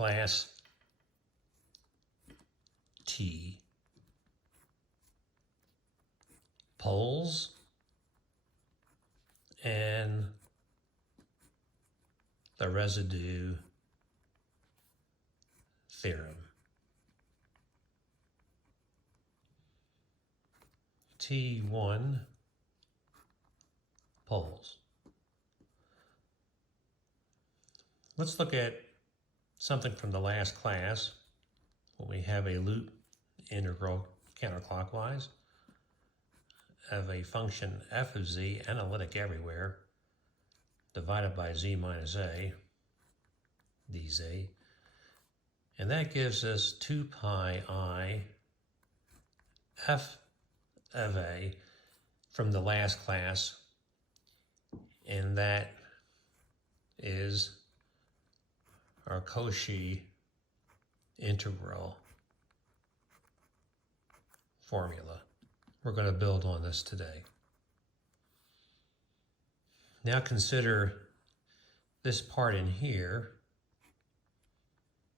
class T poles and the residue theorem. T1 poles. Let's look at something from the last class when we have a loop integral counterclockwise of a function f of z analytic everywhere divided by z minus a dz, and that gives us 2 pi I f of a from the last class, and that is our Cauchy integral formula. We're going to build on this today. Now consider this part in here,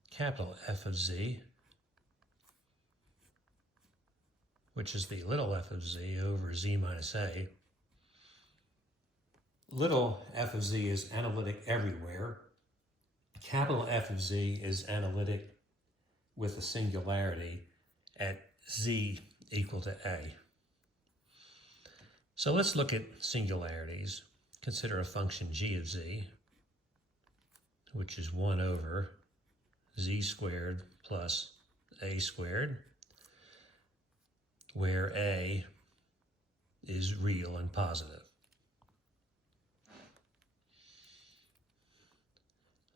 capital F of z, which is the little f of z over z minus a. Little f of z is analytic everywhere. Capital F of z is analytic with a singularity at z equal to a. So let's look at singularities. Consider a function g of z, which is 1 over z squared plus a squared, where a is real and positive.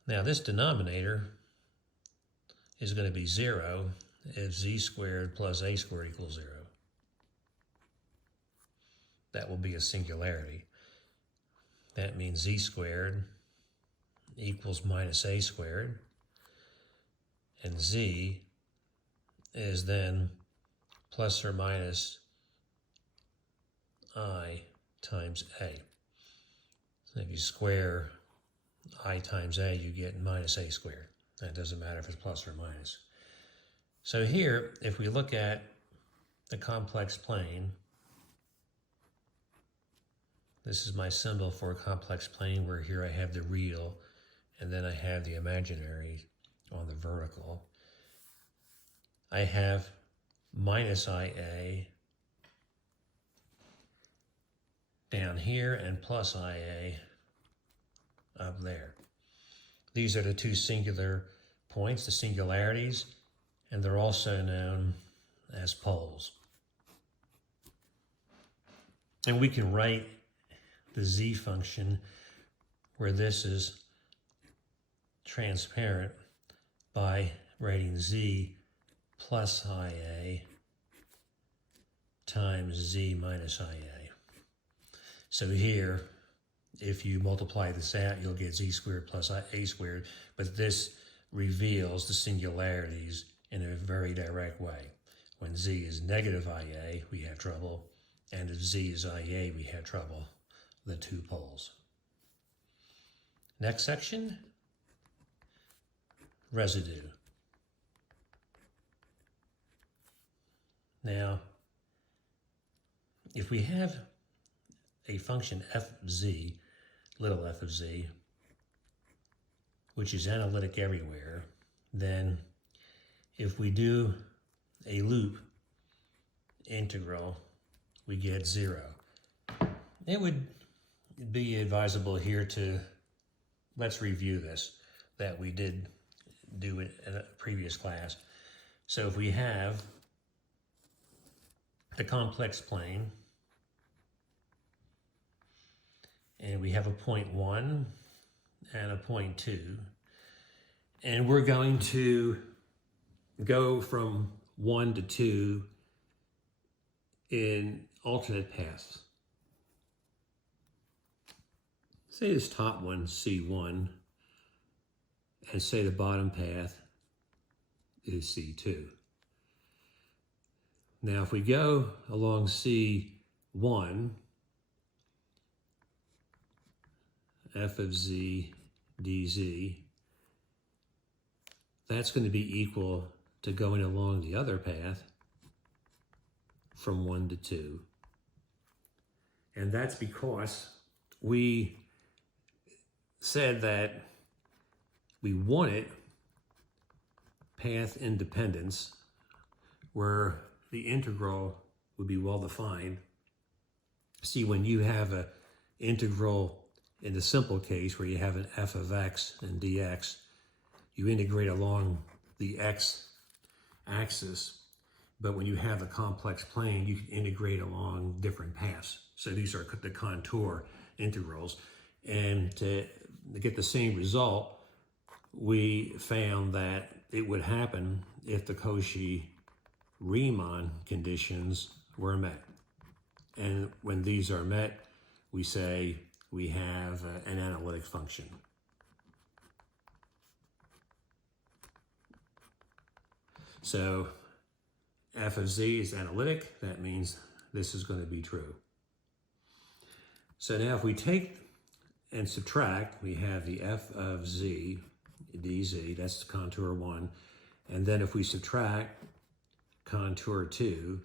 Now this denominator is going to be 0 if z squared plus a squared equals 0. That will be a singularity. That means z squared equals minus a squared, and z is then plus or minus I times a. So if you square I times a, you get minus a squared. That doesn't matter if it's plus or minus. So here, if we look at the complex plane, this is my symbol for a complex plane, where here I have the real and then I have the imaginary on the vertical. I have minus IA down here and plus IA up there. These are the two singular points, the singularities, and they're also known as poles. And we can write the z function, where this is transparent, by writing z plus IA times z minus IA. So here, if you multiply this out, you'll get z squared plus a squared, but this reveals the singularities in a very direct way. When z is negative IA, we have trouble, and if z is IA, we have trouble, the two poles. Next section, residue. Now, if we have a function f of z, little f of z, which is analytic everywhere, then if we do a loop integral, we get 0. It would be advisable here to, let's review this, that we did do it in a previous class. So if we have the complex plane, and we have a point 1 and a point 2, and we're going to go from 1 to 2 in alternate paths. Say this top one, C1, and say the bottom path is C2. Now if we go along C1, f of z dz, that's going to be equal to going along the other path from 1 to 2. And that's because we said that we wanted path independence where the integral would be well defined. See, when you have an integral in the simple case where you have an f of x and dx, you integrate along the x axis. But when you have a complex plane, you can integrate along different paths. So these are the contour integrals. And to get the same result, we found that it would happen if the Cauchy-Riemann conditions were met. And when these are met, we say we have an analytic function. So f of z is analytic. That means this is going to be true. So now if we take and subtract, we have the f of z dz, that's contour 1. And then if we subtract contour 2,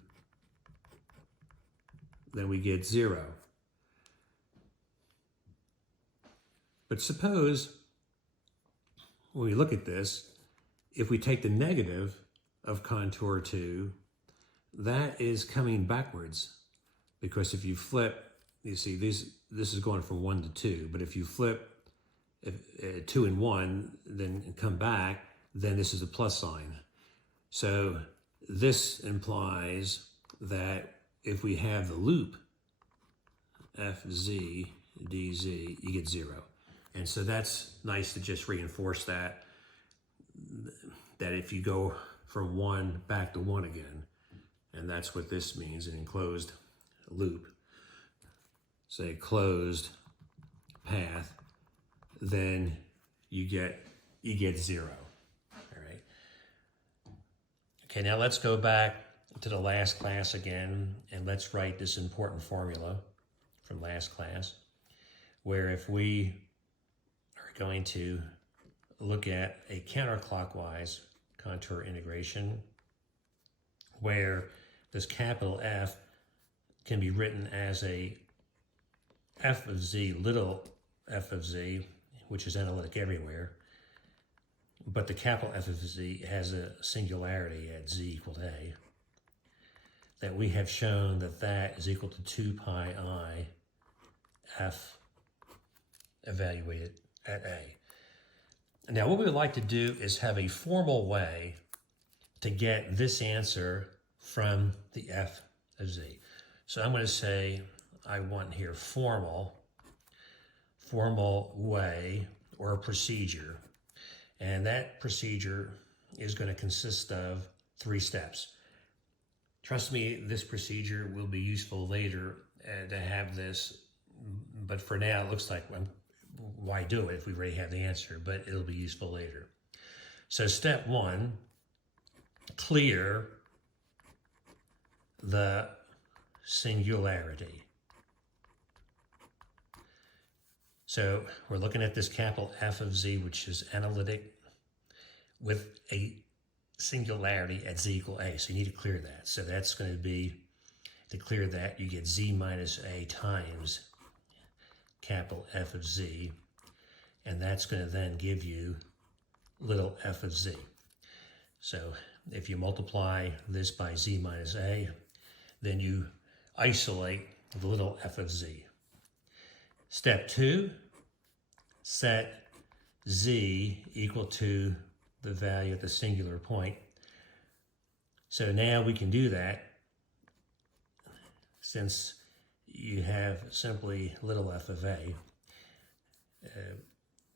then we get 0. But suppose, when we look at this, if we take the negative of contour 2, that is coming backwards. Because if you flip, you see, this is going from 1 to 2. But if you flip 2 and 1, then come back, then this is a plus sign. So this implies that if we have the loop fz dz, you get 0. And so that's nice to just reinforce that if you go from 1 back to 1 again, and that's what this means, an enclosed loop, say closed path, then you get 0. All right. Okay, now let's go back to the last class again, and let's write this important formula from last class, where if we are going to look at a counterclockwise contour integration, where this capital F can be written as a f of z, little f of z, which is analytic everywhere, but the capital F of z has a singularity at z equal to a, that we have shown that that is equal to 2 pi I f evaluated at a. Now what we would like to do is have a formal way to get this answer from the f of z. So I'm going to say I want here formal way or procedure. And that procedure is going to consist of 3 steps. Trust me, this procedure will be useful later to have this, but for now it looks like, why do it if we already have the answer, but it'll be useful later. So step 1, clear the singularity. So we're looking at this capital F of z, which is analytic with a singularity at z equal a. So you need to clear that. So that's going to be, to clear that, you get z minus a times capital F of z. And that's going to then give you little f of z. So if you multiply this by z minus a, then you isolate the little f of z. Step 2, set z equal to the value at the singular point. So now we can do that since you have simply little f of a.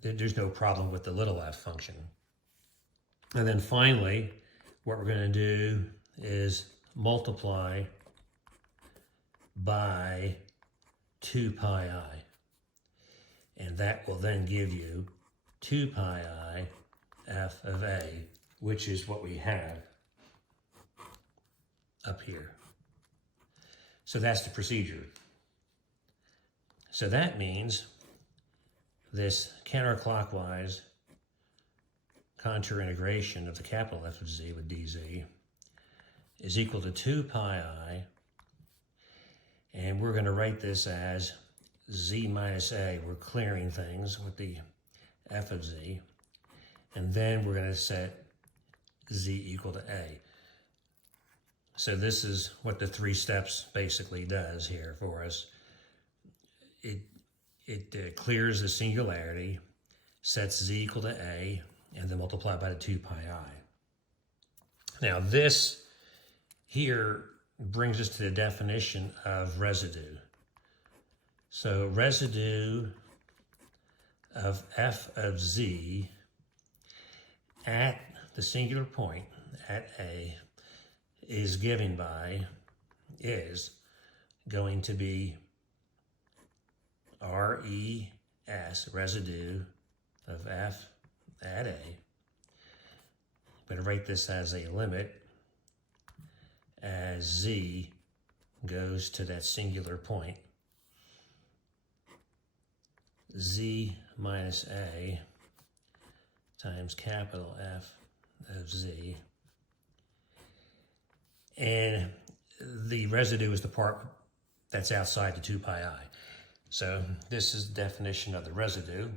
There's no problem with the little f function. And then finally, what we're going to do is multiply by 2 pi I. And that will then give you 2 pi I f of a, which is what we have up here. So that's the procedure. So that means this counterclockwise contour integration of the capital F of z with dz is equal to 2 pi I, and we're going to write this as z minus a. We're clearing things with the f of z, and then we're going to set z equal to a. So this is what the 3 steps basically does here for us. It clears the singularity, sets z equal to a, and then multiply by the 2 pi I. Now this here brings us to the definition of residue. So residue of f of z at the singular point at a is going to be RES, residue of f at a. I'm going to write this as a limit as z goes to that singular point. Z minus a times capital F of z. And the residue is the part that's outside the 2 pi I. So this is the definition of the residue.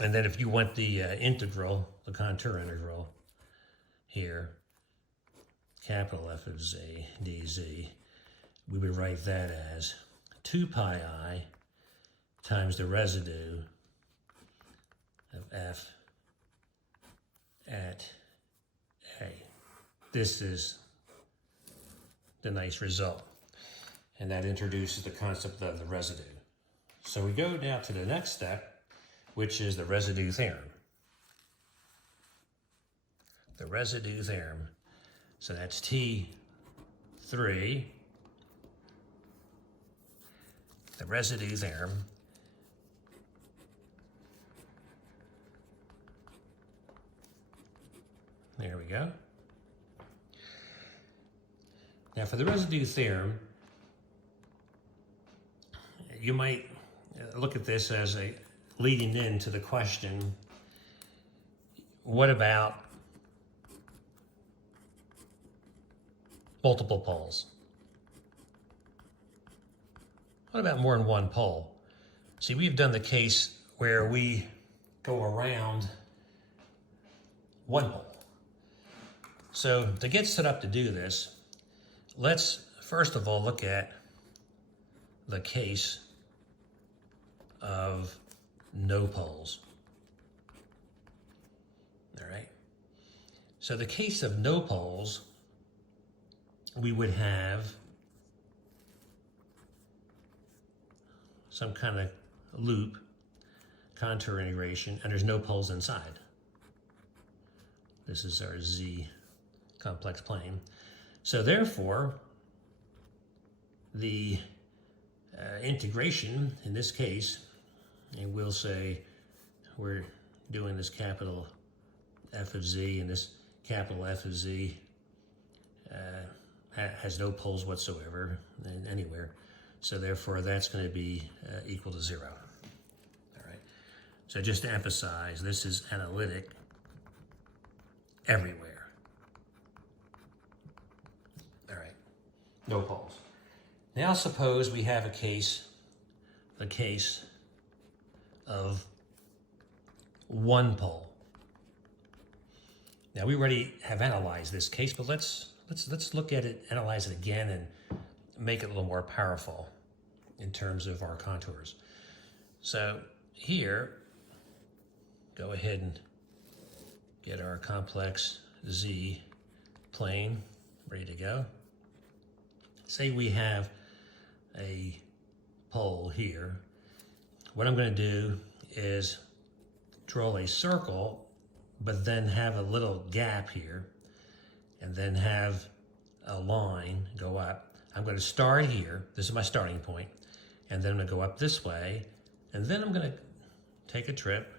And then if you want the integral, the contour integral here, capital F of z dz, we would write that as 2 pi I times the residue of f at a. This is the nice result. And that introduces the concept of the residue. So we go now to the next step, which is the residue theorem. The residue theorem. So that's T3. The residue theorem. There we go. Now for the residue theorem, you might look at this as a leading into the question, what about multiple poles? What about more than one pole? See, we've done the case where we go around one pole. So to get set up to do this, let's first of all look at the case of no poles. All right. So the case of no poles, we would have some kind of loop, contour integration, and there's no poles inside. This is our z complex plane. So therefore, the integration in this case, and we'll say we're doing this capital F of z, and this capital F of z has no poles whatsoever anywhere. So therefore, that's going to be equal to 0. All right. So just to emphasize, this is analytic everywhere. All right. No poles. Now suppose we have the case of one pole. Now we already have analyzed this case, but let's look at it, analyze it again, and make it a little more powerful in terms of our contours. So here, go ahead and get our complex Z plane ready to go. Say we have a pole here. What I'm going to do is draw a circle, but then have a little gap here, and then have a line go up. I'm going to start here. This is my starting point. And then I'm going to go up this way. And then I'm going to take a trip.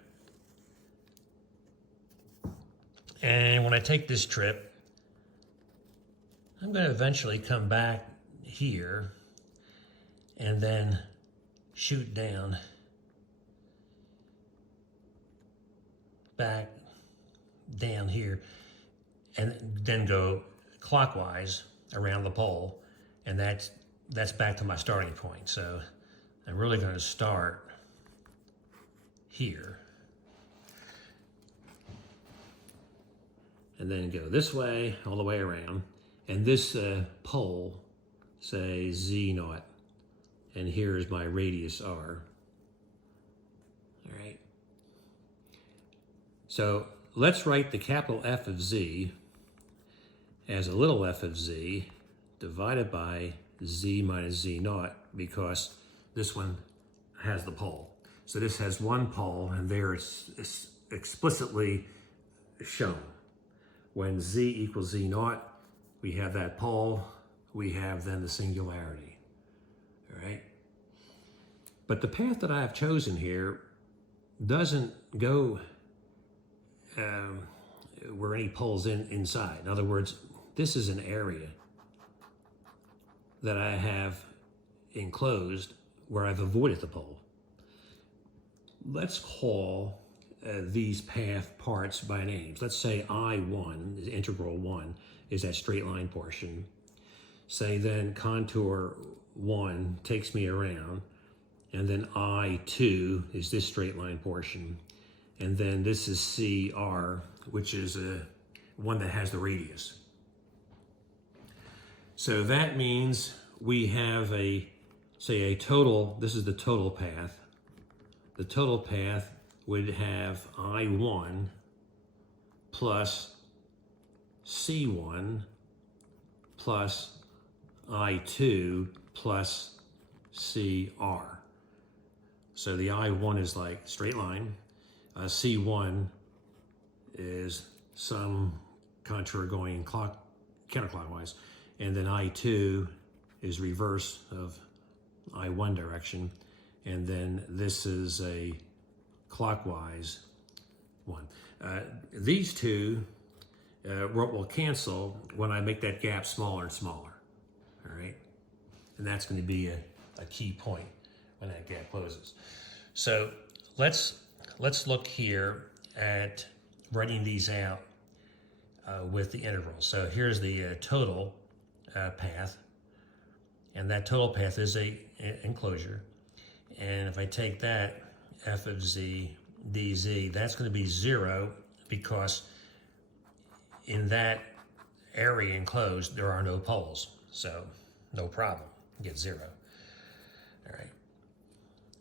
And when I take this trip, I'm going to eventually come back here and then shoot down back down here, and then go clockwise around the pole, and that's back to my starting point. So I'm really going to start here, and then go this way all the way around, and this pole, say Z naught, and here's my radius R. All right. So let's write the capital F of Z as a little f of Z divided by Z minus Z naught, because this one has the pole. So this has one pole, and there it's explicitly shown. When Z equals Z naught, we have that pole, we have then the singularity, all right? But the path that I have chosen here doesn't go where any pole's inside. In other words, this is an area that I have enclosed where I've avoided the pole. Let's call these path parts by names. Let's say I1, integral 1, is that straight line portion. Say then contour 1 takes me around, and then I2 is this straight line portion. And then this is CR, which is one that has the radius. So that means we have say a total, this is the total path. The total path would have I1 plus C1 plus I2 plus CR. So the I1 is like straight line. C1 is some contour going counterclockwise. And then I2 is reverse of I1 direction. And then this is a clockwise one. These two will cancel when I make that gap smaller and smaller, all right? And that's going to be a key point when that gap closes. So let's look here at writing these out with the integrals. So here's the total path, and that total path is a enclosure. And if I take that f of z dz, that's going to be 0, because in that area enclosed there are no poles, so no problem, get 0. All right,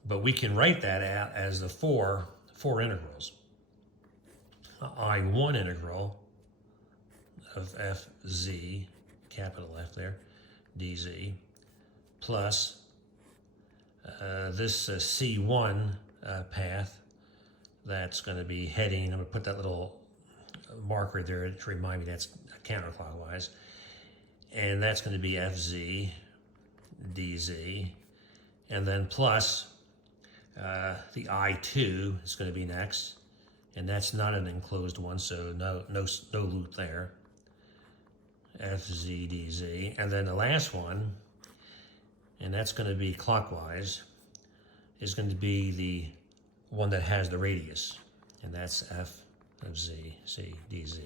but we can write that out as the four integrals. I1 integral of fz, capital F there, dz, plus this C1 path, that's going to be heading, I'm going to put that little marker there to remind me that's counterclockwise, and that's going to be fz dz, and then plus the I2 is going to be next, and that's not an enclosed one, so no loop there, fz dz, and then the last one, and that's going to be clockwise, is going to be the one that has the radius, and that's f of z, c, dz.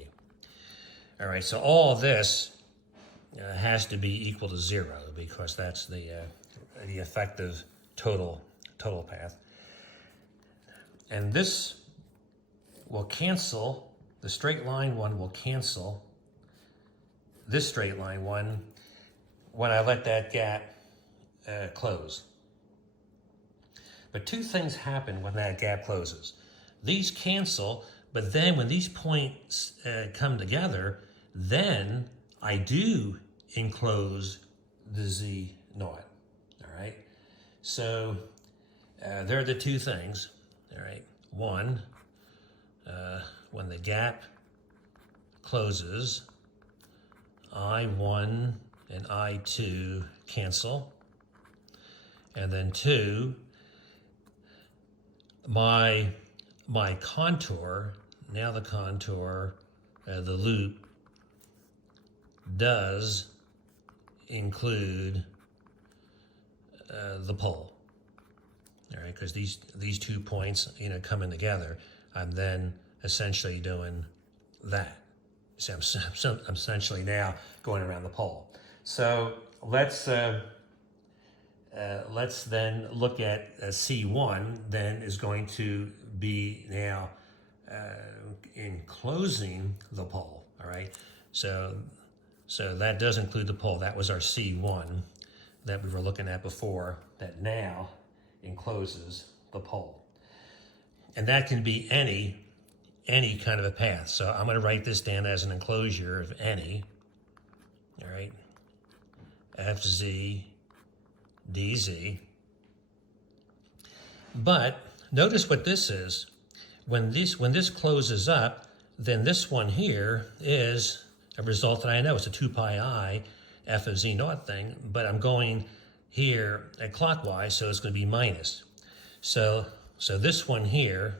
All right, so all of this has to be equal to 0, because that's the effective total path. And this will cancel, the straight line one will cancel this straight line one when I let that gap close. But two things happen when that gap closes. These cancel, but then when these points come together, then I do enclose the z naught, all right? So there are the two things, all right? One, when the gap closes, I1 and I2 cancel. And then 2, my contour, now the contour, the loop, does include the pole. All right, because these 2 points, coming together, I'm then essentially doing that. So I'm essentially now going around the pole. So let's then look at C1. Then is going to be now enclosing the pole. All right. So that does include the pole. That was our C1 that we were looking at before. That now encloses the pole, and that can be any kind of a path. So I'm going to write this down as an enclosure of any. All right. FZ DZ. But notice what this is. When this closes up, then this one here is a result that I know. It's a 2 pi I f of z naught thing, but I'm going here at clockwise, so it's going to be minus. So this one here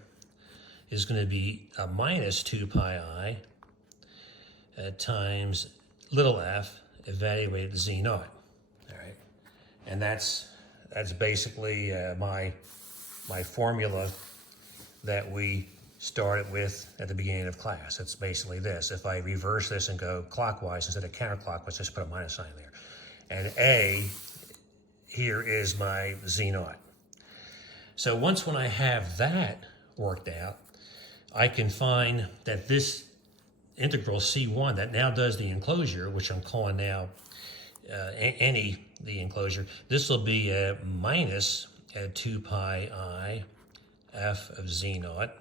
is going to be a minus 2 pi I times little f evaluated to z naught. All right, and that's basically my formula that we started with at the beginning of class. It's basically this. If I reverse this and go clockwise instead of counterclockwise, just put a minus sign there. And A here is my z naught. So when I have that worked out, I can find that this integral C1 that now does the enclosure, which I'm calling now the enclosure, this will be a minus 2 pi I f of z naught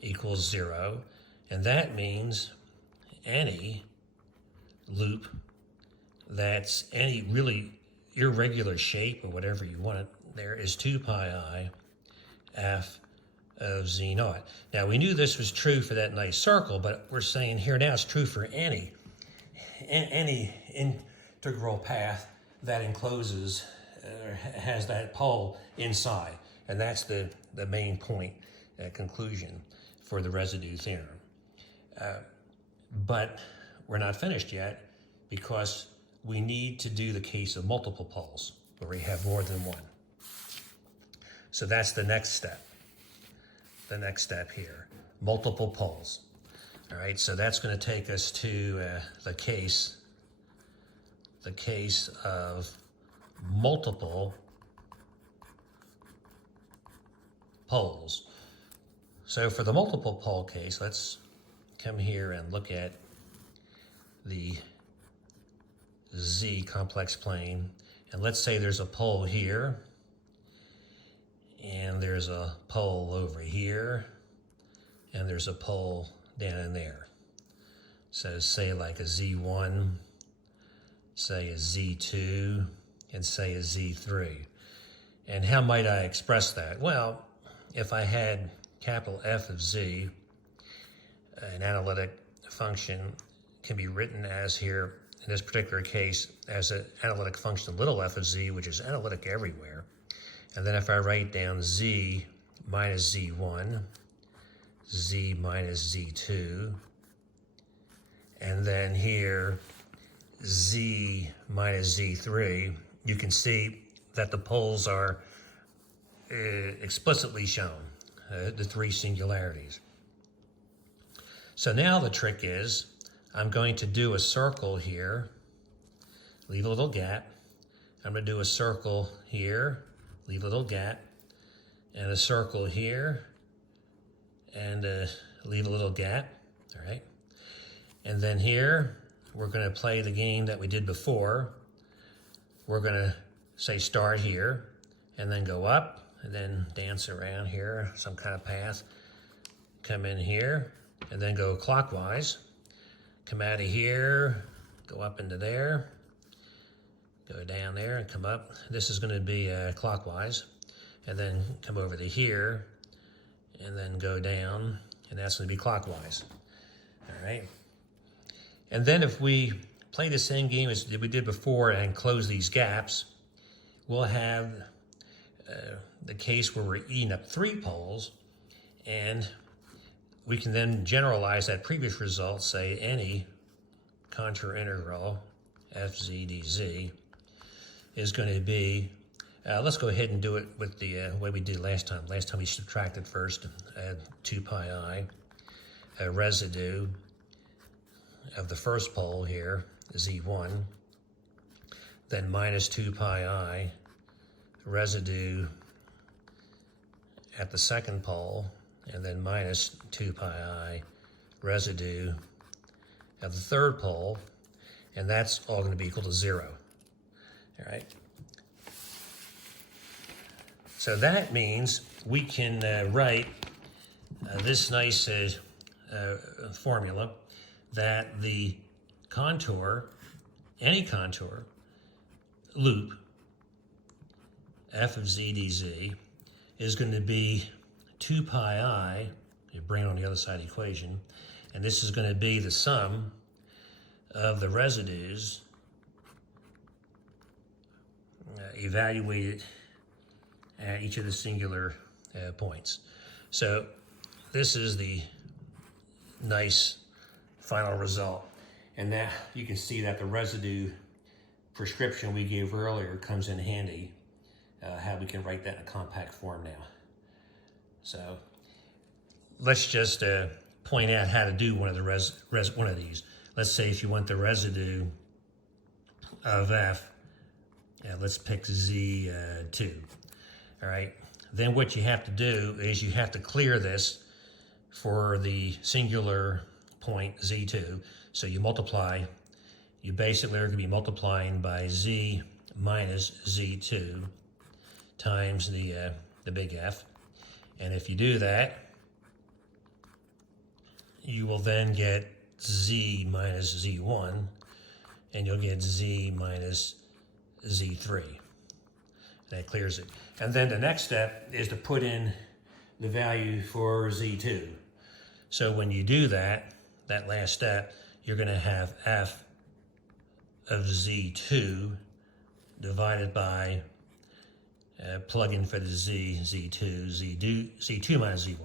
equals 0. And that means any loop that's any really irregular shape or whatever you want it there is 2 pi I f of z naught. Now we knew this was true for that nice circle, but we're saying here now it's true for any integral path that encloses has that pole inside, and that's the main point conclusion for the residue theorem. But we're not finished yet, because we need to do the case of multiple poles where we have more than one. So that's the next step. The next step here, multiple poles. All right, so that's going to take us to the case of multiple poles. So for the multiple pole case, let's come here and look at the Z complex plane. And let's say there's a pole here, and there's a pole over here, and there's a pole down in there. So say like a Z1, say a Z2, and say a Z3. And how might I express that? Well, if I had capital F of Z, an analytic function can be written as here, in this particular case, as an analytic function little f of Z, which is analytic everywhere. And then if I write down Z minus Z1, Z minus Z2, and then here Z minus Z3, you can see that the poles are explicitly shown, the three singularities. So now the trick is, I'm going to do a circle here, leave a little gap. I'm going to do a circle here, leave a little gap, and a circle here, and leave a little gap, all right? And then here, we're going to play the game that we did before. We're going to say start here, and then go up, and then dance around here, some kind of path. Come in here, and then go clockwise. Come out of here, go up into there, go down there and come up. This is going to be clockwise, and then come over to here, and then go down, and that's going to be clockwise. All right. And then if we play the same game as we did before and close these gaps, we'll have the case where we're eating up three poles, and we can then generalize that previous result, say any contour integral fz dz is going to be, let's go ahead and do it with the way we did last time. Last time we subtracted first 2 pi I, residue of the first pole here, Z1, then minus 2 pi I residue at the second pole, and then minus 2 pi I residue at the third pole, and that's all going to be equal to 0. All right. So that means we can write this nice formula that the contour, any contour, loop, f of z dz, is going to be 2 pi I, you bring it on the other side of the equation, and this is going to be the sum of the residues evaluated at each of the singular points. So this is the nice final result. And that you can see that the residue prescription we gave earlier comes in handy, how we can write that in a compact form now. So let's just point out how to do one of the one of these. Let's say if you want the residue of f, let's pick Z2. All right. Then what you have to do is you have to clear this for the singular point Z2. So you multiply. You basically are going to be multiplying by Z minus Z2 times the big F. And if you do that, you will then get Z minus Z1, and you'll get Z minus Z3. That clears it. And then the next step is to put in the value for Z2. So when you do that, that last step, you're going to have F of Z2 divided by, plug in for the Z, Z2, Z2 minus Z1,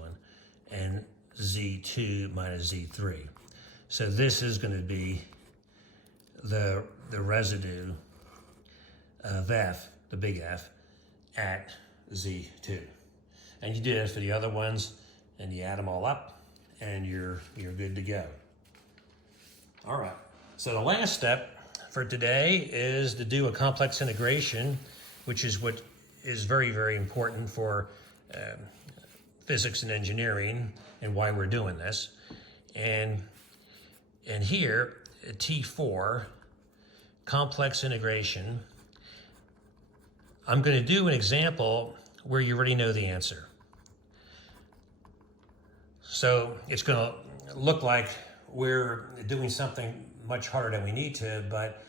and Z2 minus Z3. So this is going to be the residue of F, the big F, at Z2. And you do that for the other ones, and you add them all up, and you're good to go. All right, so the last step for today is to do a complex integration, which is what is very, very important for physics and engineering and why we're doing this. And here, T4, complex integration, I'm going to do an example where you already know the answer. So it's going to look like we're doing something much harder than we need to, but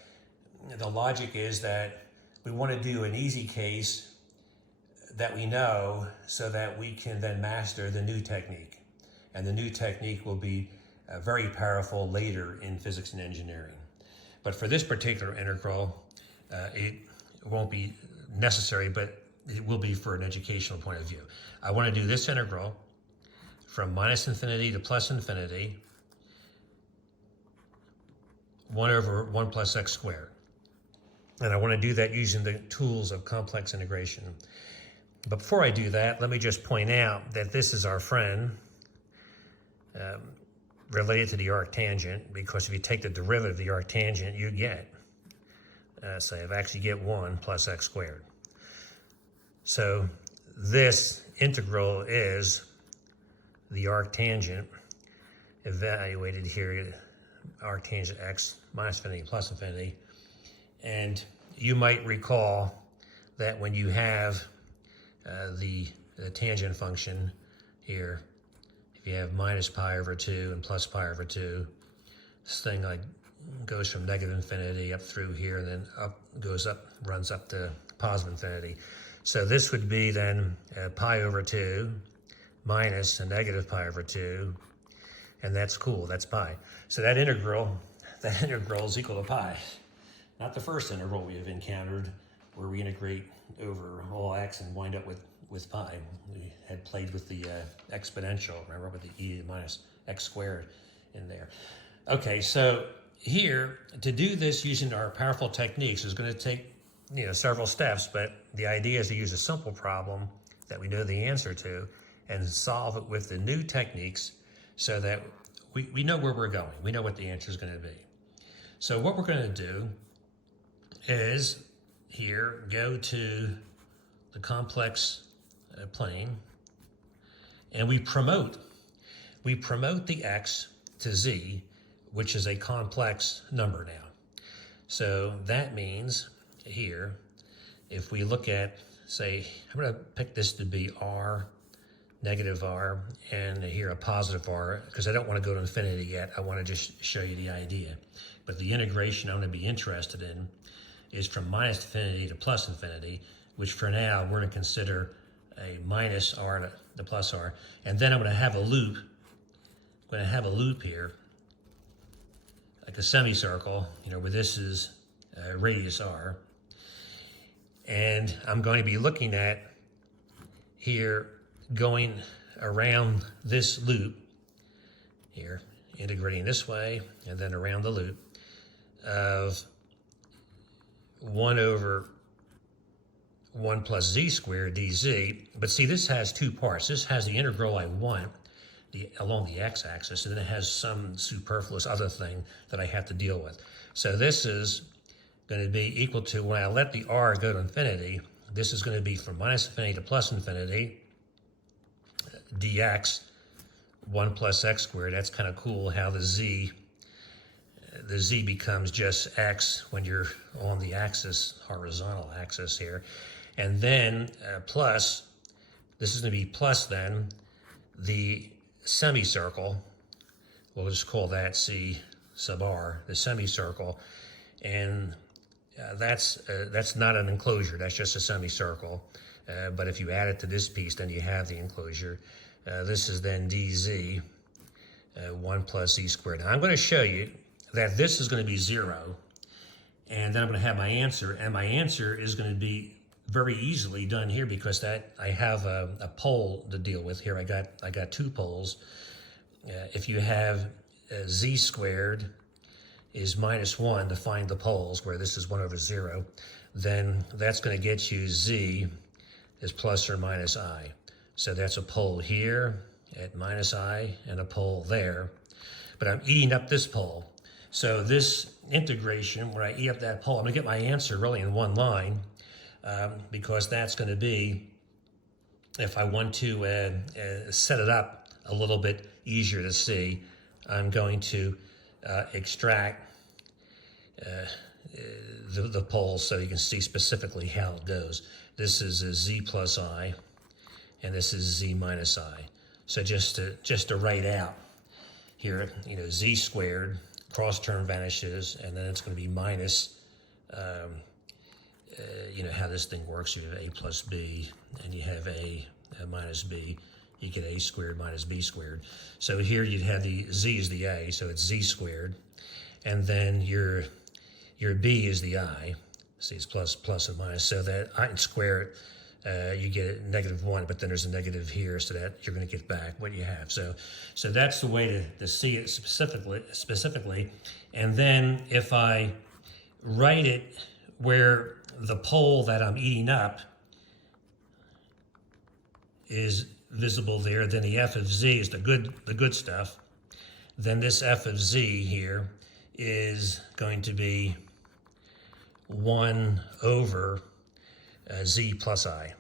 the logic is that we want to do an easy case that we know so that we can then master the new technique. And the new technique will be very powerful later in physics and engineering. But for this particular integral, it won't be necessary, but it will be for an educational point of view. I want to do this integral from minus infinity to plus infinity, 1 over 1 plus x squared. And I want to do that using the tools of complex integration. But before I do that, let me just point out that this is our friend related to the arctangent, because if you take the derivative of the arctangent, you get, so I actually get 1 plus x squared. So this integral is the arctangent evaluated here, arctangent x minus infinity plus infinity. And you might recall that when you have the tangent function here, if you have minus pi over 2 and plus pi over 2, this thing like goes from negative infinity up through here, and then up goes up, runs up to positive infinity. So this would be then pi over 2 minus a negative pi over 2, and that's cool, that's pi. So that integral is equal to pi. Not the first integral we have encountered where we integrate over all x and wind up with pi. We had played with the exponential, remember, with the e to the minus x squared in there. Okay, so here, to do this using our powerful techniques is going to take several steps, but the idea is to use a simple problem that we know the answer to and solve it with the new techniques so that we know where we're going. We know what the answer is going to be. So what we're going to do is here go to the complex plane, and we promote the x to z, which is a complex number now. So that means here, if we look at, say, I'm going to pick this to be r, negative r, and here a positive r, because I don't want to go to infinity yet. I want to just show you the idea. But the integration I'm going to be interested in is from minus infinity to plus infinity, which for now we're going to consider a minus r to plus r. And then I'm going to have a loop. I'm going to have a loop here, like a semicircle, where this is radius r. And I'm going to be looking at here going around this loop here, integrating this way and then around the loop of 1 over 1 plus z squared dz. But see, this has two parts. This has the integral I want along the x-axis, and then it has some superfluous other thing that I have to deal with. So this is going to be equal to, when I let the r go to infinity, this is going to be from minus infinity to plus infinity, dx 1 plus x squared. That's kind of cool how the z becomes just x when you're on the axis, horizontal axis here. And then plus, this is going to be plus then the semicircle, we'll just call that c sub r, the semicircle, and that's not an enclosure, that's just a semicircle. But if you add it to this piece, then you have the enclosure. This is then dz 1 plus z squared. Now I'm going to show you that this is going to be 0, and then I'm going to have my answer, and my answer is going to be very easily done here because that I have a pole to deal with here. I got two poles. If you have z squared is minus 1 to find the poles, where this is 1 over 0, then that's going to get you z is plus or minus I. So that's a pole here at minus I and a pole there. But I'm eating up this pole. So this integration, where I eat up that pole, I'm going to get my answer really in one line, because that's going to be, if I want to set it up a little bit easier to see, I'm going to extract the poles so you can see specifically how it goes. This is a z plus I, and this is z minus I. So just to write out here, z squared, cross term vanishes, and then it's going to be minus, how this thing works. You have a plus b, and you have a minus b. You get a squared minus b squared. So here you'd have the z is the a, so it's z squared, and then your b is the I. See, it's plus and minus, so that I can square it, you get a -1, but then there's a negative here, so that you're going to get back what you have. So that's the way to see it specifically. And then if I write it where the pole that I'm eating up is visible there, then the f of z is the good stuff. Then this f of z here is going to be 1 over z plus I.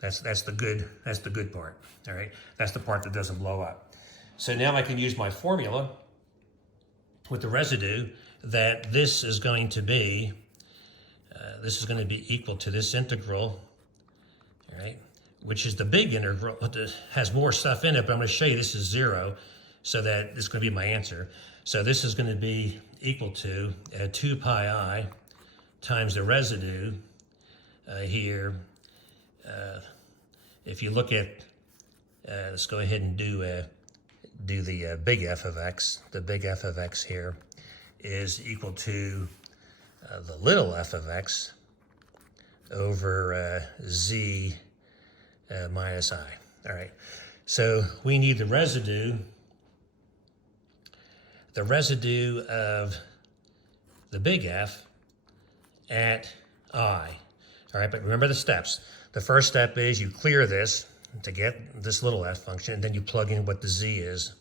That's the good part. All right, that's the part that doesn't blow up. So now I can use my formula with the residue that this is going to be equal to this integral. All right, which is the big integral, but it has more stuff in it. But I'm going to show you this is 0, so that it's going to be my answer. So this is going to be equal to 2 pi I times the residue here. If you look at, let's go ahead and do the big F of x. The big F of x here is equal to the little f of x over z minus I. All right, so we need the residue of the big F at I. All right, but remember the steps. The first step is you clear this to get this little f function, and then you plug in what the z is.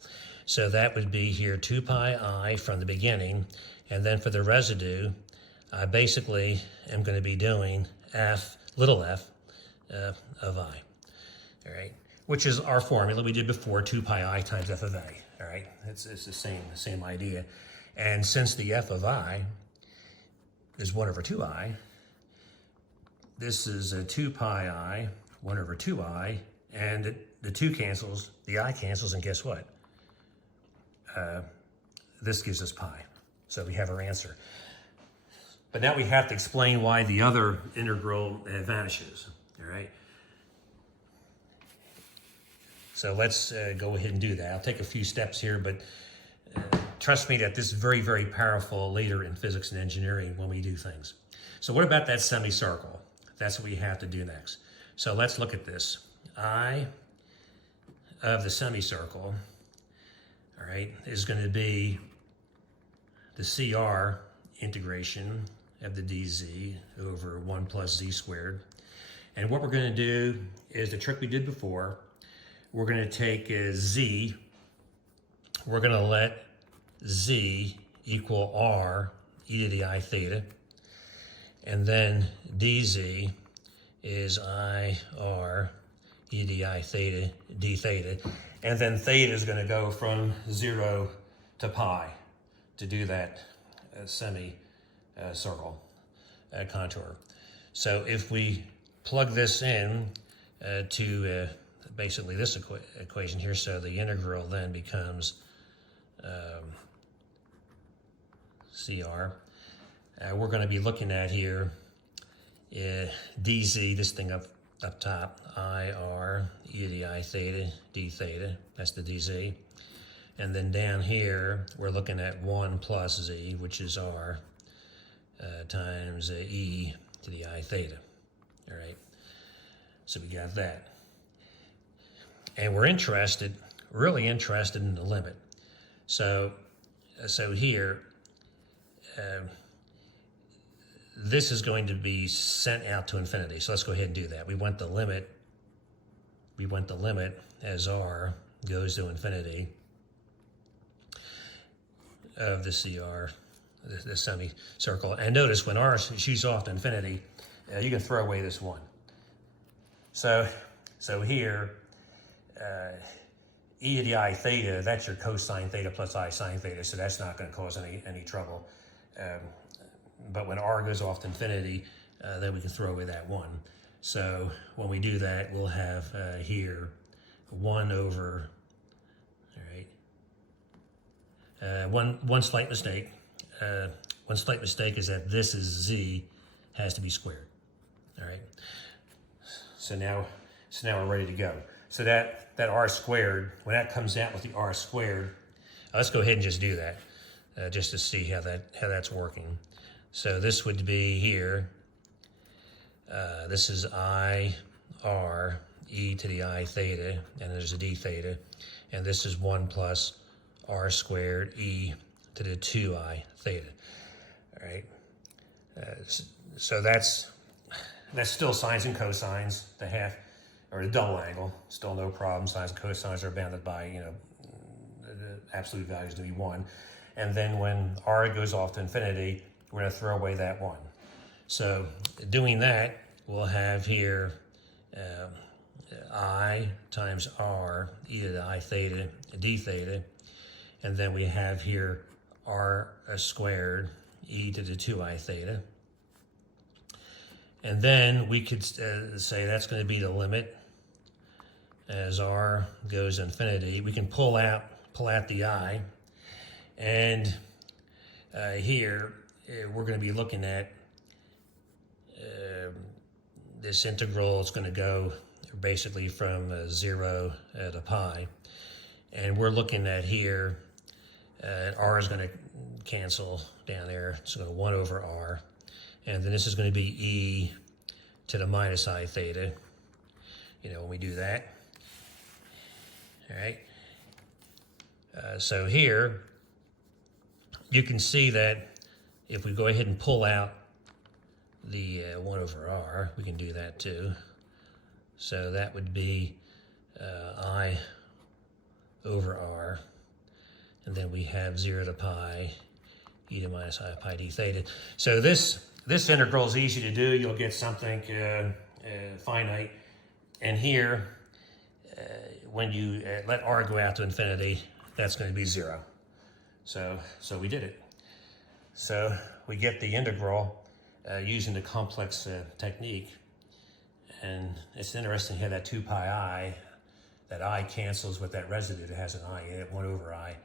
So that would be here 2 pi I from the beginning. And then for the residue, I basically am going to be doing little f of I. All right, which is our formula we did before, 2 pi I times f of a. All right, it's the same idea. And since the f of I is 1 over 2i, this is a 2 pi I, 1 over 2i, and the 2 cancels, the I cancels, and guess what? This gives us pi. So we have our answer. But now we have to explain why the other integral vanishes, all right? So let's go ahead and do that. I'll take a few steps here, but trust me that this is very, very powerful later in physics and engineering when we do things. So what about that semicircle? That's what we have to do next. So let's look at this. I of the semicircle, all right, is going to be the CR integration of the dz over 1 plus z squared. And what we're going to do is the trick we did before. We're going to take z, we're going to let z equal r e to the I theta, and then dz is I r e to the I theta d theta, and then theta is going to go from 0 to pi to do that semi-circle contour. So if we plug this in to basically this equation here, so the integral then becomes CR. We're going to be looking at here dz, this thing up top, IR e to the I theta d theta, that's the dz. And then down here, we're looking at 1 plus z, which is r, times e to the I theta, all right? So we got that. And we're interested, really interested in the limit. So here, this is going to be sent out to infinity. So let's go ahead and do that. We want the limit as r goes to infinity of the CR, the semicircle. And notice when r shoots off to infinity, you can throw away this 1. So here, e to the I theta, that's your cosine theta plus I sine theta, so that's not going to cause any trouble. But when r goes off to infinity, then we can throw away that 1. So when we do that, we'll have here 1 over, all right, one slight mistake. One slight mistake is that this is z has to be squared, all right? So now we're ready to go. So that r squared, when that comes out with the r squared, let's go ahead and just do that, just to see how that's working. So this would be here, this is I r e to the I theta, and there's a d theta, and this is 1 plus r squared e to the 2I theta, all right? So that's still sines and cosines, the half, or the double angle, still no problem. Sines and cosines are bounded by, the absolute values to be 1. And then when r goes off to infinity, we're going to throw away that 1. So doing that, we'll have here I times r e to the I theta d theta, and then we have here r squared e to the 2I theta. And then we could say that's going to be the limit as r goes to infinity. We can pull out the I, and here we're going to be looking at this integral. It's going to go basically from 0 to pi, and we're looking at here, r is going to cancel down there, so 1 over r, and then this is going to be e to the minus I theta, when we do that, all right? So here, you can see that if we go ahead and pull out the 1 over r, we can do that too. So that would be I over r and then we have 0 to pi e to minus I pi d theta. So this integral is easy to do. You'll get something finite, and here, when you let r go out to infinity, that's going to be 0. So we did it. So we get the integral using the complex technique, and it's interesting how that 2 pi I, that I cancels with that residue that has an I in it, 1 over I,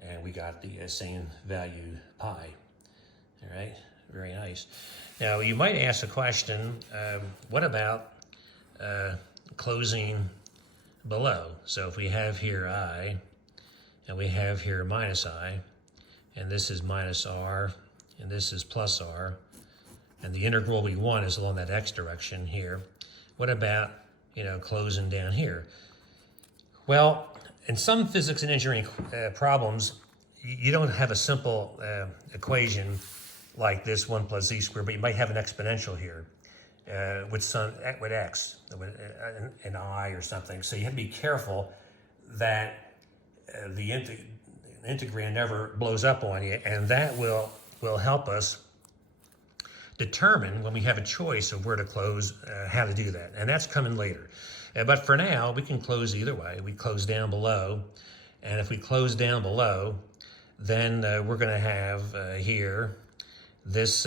and we got the same value pi. All right, very nice. Now you might ask the question, what about closing below? So if we have here I, and we have here minus I, and this is minus r, and this is plus r, and the integral we want is along that x direction here. What about, closing down here? Well, in some physics and engineering problems, you don't have a simple equation like this 1 plus z squared, but you might have an exponential here with x, an I or something. So you have to be careful that the integrand never blows up on you, and that will help us determine when we have a choice of where to close, how to do that. And that's coming later. But for now, we can close either way. We close down below, and if we close down below, then we're going to have here this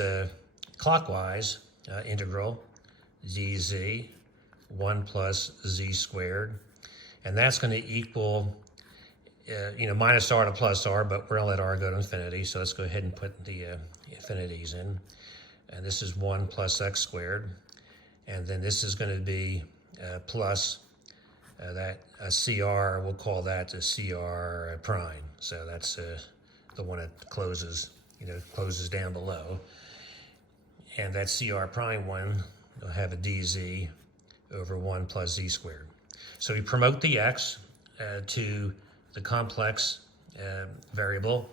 clockwise integral dz 1 plus z squared, and that's going to equal minus r to plus r, but we're going to let r go to infinity, so let's go ahead and put the infinities in. And this is 1 plus x squared, and then this is going to be plus that CR, we'll call that a CR prime. So that's the one that closes, closes down below. And that CR prime one will have a dz over 1 plus z squared. So we promote the x to the complex variable,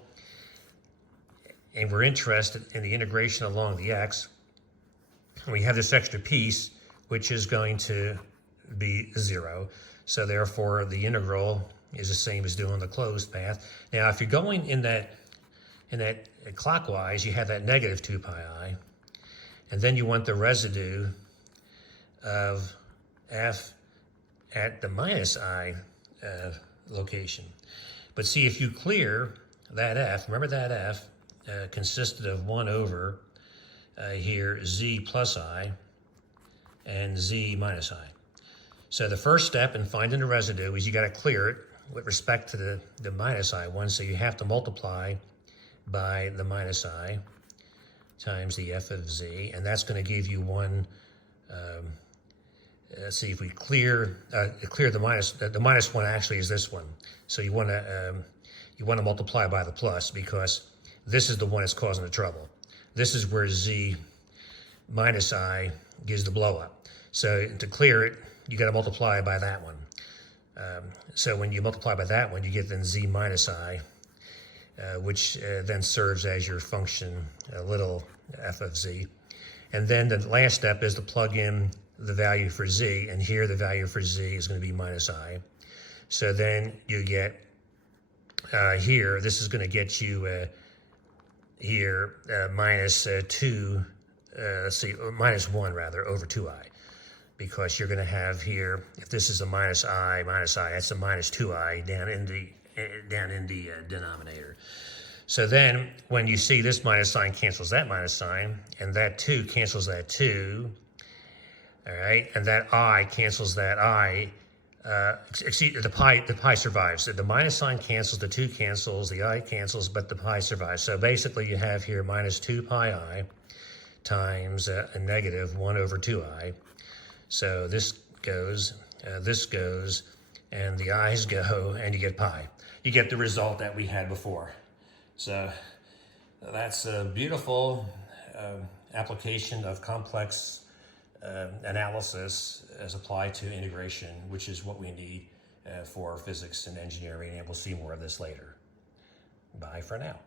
and we're interested in the integration along the x. We have this extra piece, which is going to be 0. So therefore, the integral is the same as doing the closed path. Now, if you're going in that clockwise, you have that negative 2 pi I, and then you want the residue of f at the minus I location. But see, if you clear that f, remember that f consisted of 1 over here z plus I and z minus I. So the first step in finding the residue is you got to clear it with respect to the minus I one, so you have to multiply by the minus I times the f of z, and that's going to give you one. Let's see, if we clear the minus one actually is this one. So you want to multiply by the plus, because this is the one that's causing the trouble. This is where z minus I gives the blow up. So to clear it, you got to multiply by that one. So when you multiply by that one, you get then z minus I, which then serves as your function, little f of z. And then the last step is to plug in the value for z, and here the value for z is going to be minus I. So then you get here, this is going to get you here minus 2, minus 1 rather, over 2i. Because you're going to have here, if this is a minus I, that's a minus 2i down in the denominator. So then when you see this minus sign cancels that minus sign, and that 2 cancels that 2, all right, and that I cancels that I, the pi survives. So the minus sign cancels, the 2 cancels, the I cancels, but the pi survives. So basically you have here minus 2 pi I times a negative 1 over 2i. So this goes, and the i's go, and you get pi. You get the result that we had before. So that's a beautiful application of complex analysis as applied to integration, which is what we need for physics and engineering, and we'll see more of this later. Bye for now.